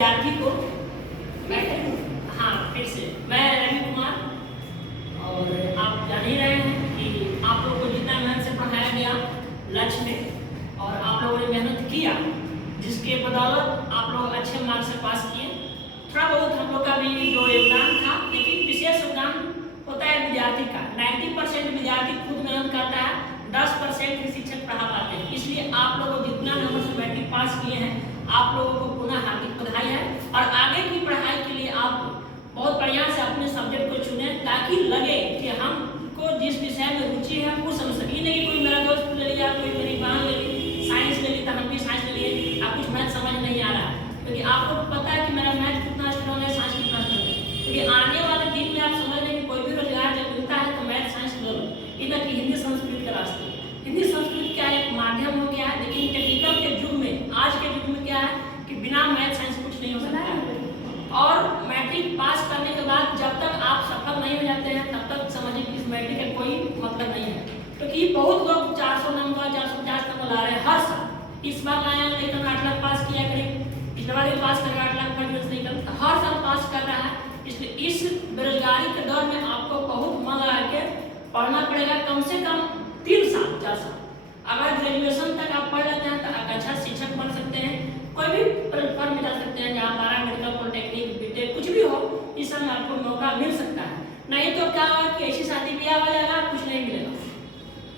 विद्यार्थी को मैं फिर से मैं रवि कुमार। और आप जान ही रहे हैं कि आप लोगों को जितना मेहनत से पढ़ाया गया लक्ष्य में और आप लोगों ने मेहनत किया, जिसके बदौलत आप लोग अच्छे मार्क्स से पास किए। थोड़ा बहुत हम लोग का भी जो योगदान था, लेकिन विशेष योगदान होता है विद्यार्थी का। 90% विद्यार्थी खुद मेहनत करता है, 10% ही शिक्षक पढ़ा पाते हैं। इसलिए आप लोग जितना नंबर से मैट्रिक पास किए हैं, आप लोगों को पुनः हार्दिक बधाई है। और आगे की पढ़ाई के लिए आप बहुत बढ़िया से अपने सब्जेक्ट को चुने, ताकि लगे कि हमको जिस विषय में रुचि है वो समझ सके। नहीं कोई मेरा दोस्त ले लिया, कोई मेरी बहन ले ली, साइंस ले ली तो हम भी साइंस ले लिए, आप कुछ मैथ समझ नहीं आ रहा, क्योंकि आपको पता है कि मेरा मैथ कितना स्ट्रॉन्ग है, साइंस कितना स्ट्रॉन्ग है। क्योंकि आने वाले दिन में आप समझ लेंगे कोई भी रोजगार जब मिलता है तो मैथ साइंस लो, इधर की हिंदी संस्कृत के रास्ते। हिंदी संस्कृत क्या एक माध्यम हो गया है, लेकिन टेक्निकल के युग में, आज के युग में क्या है कि बिना मैथ साइंस कुछ नहीं हो सकता है। और मैट्रिक पास करने के बाद जब तक आप सफल नहीं हो जाते हैं, तब तक समझिए कि इस मैट्रिक का कोई मतलब नहीं है। क्योंकि बहुत लोग 400 नंबर 450 नंबर ला रहे हैं हर साल। इस बार लाया लेकिन 8 लाख पास किया, करीब पिछले बार भी पास कर 8 लाख पर नहीं कर, हर साल पास कर रहा है। इसलिए इस बेरोजगारी के दौर में आपको बहुत मन लगा के पढ़ना पड़ेगा, कम से कम 3 साल 4 साल। अगर ग्रेजुएशन तक आप पढ़ लेते हैं तो आप अच्छा शिक्षक बन सकते हैं, कोई भी प्लेटफॉर्म में जा सकते हैं, जहाँ 12 मेडिकल पॉलिटेक्निक बीटेक कुछ भी हो, इस समय आपको मौका मिल सकता है। नहीं तो क्या होगा कि ऐसी शादी ब्याह हो जाएगा, कुछ नहीं मिलेगा।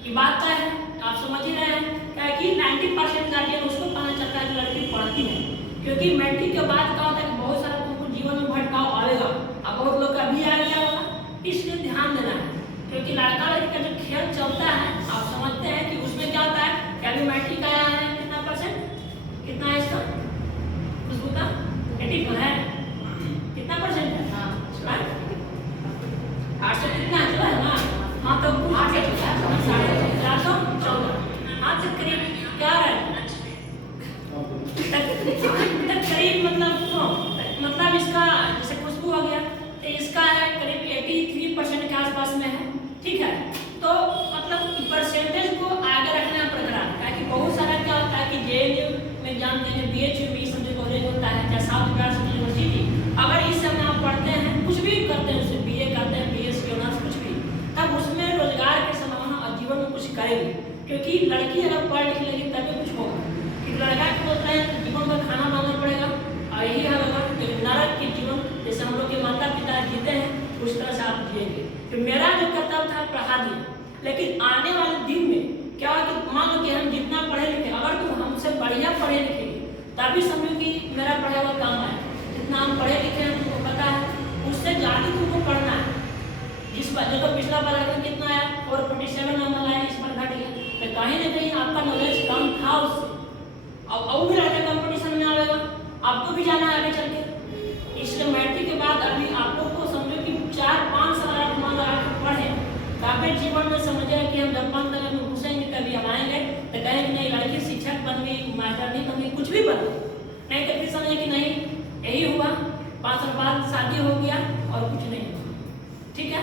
ये बात क्या है, आप समझ ही रहे हैं क्या कि 90% गार्जियन उसको पता चलता है जो लड़की पढ़ती है। क्योंकि मैट्रिक के बाद क्या होता है कि बहुत सारा तुमको जीवन में भटकाव आएगा, अब बहुत लोग का भी आ गया होगा, इसलिए ध्यान देना है। क्योंकि लड़का लड़की का जो खेल चलता है, आप समझते हैं कि उसमें क्या होता है कि अभी मैट्रिक आया है, कितना परसेंट कितना है इसका, खुशबू का 84 है, कितना परसेंट है, 8 से कितना चला है ना, हाँ तो 8 से 414, हाँ तो करीब क्या है करीब मतलब इसका जैसे खुशबू हो गया तो इसका है करीब 83% के आसपास में है। ठीक है, तो मतलब परसेंटेज को आगे रखना बरकरार, ताकि बहुत सारा क्या होता है कि जेएनयू में जानते हैं BHU समझे कॉलेज होता है, या साउथ बिहार यूनिवर्सिटी, अगर इस समय आप पढ़ते हैं, कुछ भी करते हैं, उससे BA करते हैं, BSc ऑनर्स कुछ भी, तब उसमें रोजगार की संभावना और जीवन में कुछ करेगी। क्योंकि लड़की अगर पढ़ लिख लेगी तभी कुछ होगा, कि लड़का को बोलते हैं तो जीवन में खाना बनाना पड़ेगा, और यही हाल होगा कि नरक के जीवन जैसे हम लोग के माता पिता जीते हैं उस तरह से आप जिएंगे। तो मेरा जो कर्तव्य था पढ़ा दिया, लेकिन आने वाले दिन में क्या है कि मान लो कि हम जितना पढ़े लिखे, अगर तुम हमसे बढ़िया पढ़े लिखेंगे तभी समझो कि मेरा पढ़ा हुआ काम आए। जितना हम पढ़े लिखे हैं तुमको पता है, उससे ज़्यादा तुमको पढ़ना है। जिस बार देखो पिछला बार कितना आया, 447 नंबर आया, इस बार घट गया, तो कहीं ना कहीं आपका नॉलेज कम था उससे। अब भी लड़के कंपटीशन में आएगा, आपको भी जाना है आगे चल के। इसलिए मैट्रिक के बाद अभी आप लोग को समझो कि 4-5 साल आप मान लगा के पढ़े, काफी जीवन में समझे कि हम जब बंद में घुसेंगे कभी हम आएंगे तो कहेंगे नहीं लड़की शिक्षक बन गई, मास्टर नहीं बन गई, कुछ भी बन गई, नहीं तो फिर समझे कि नहीं यही हुआ, 5 साल बाद शादी हो गया और कुछ नहीं हुआ। ठीक है,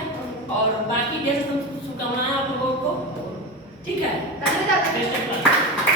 और बाकी ढेर शुभकामनाएं आप लोगों को। ठीक है, बेस्ट ऑफ लक।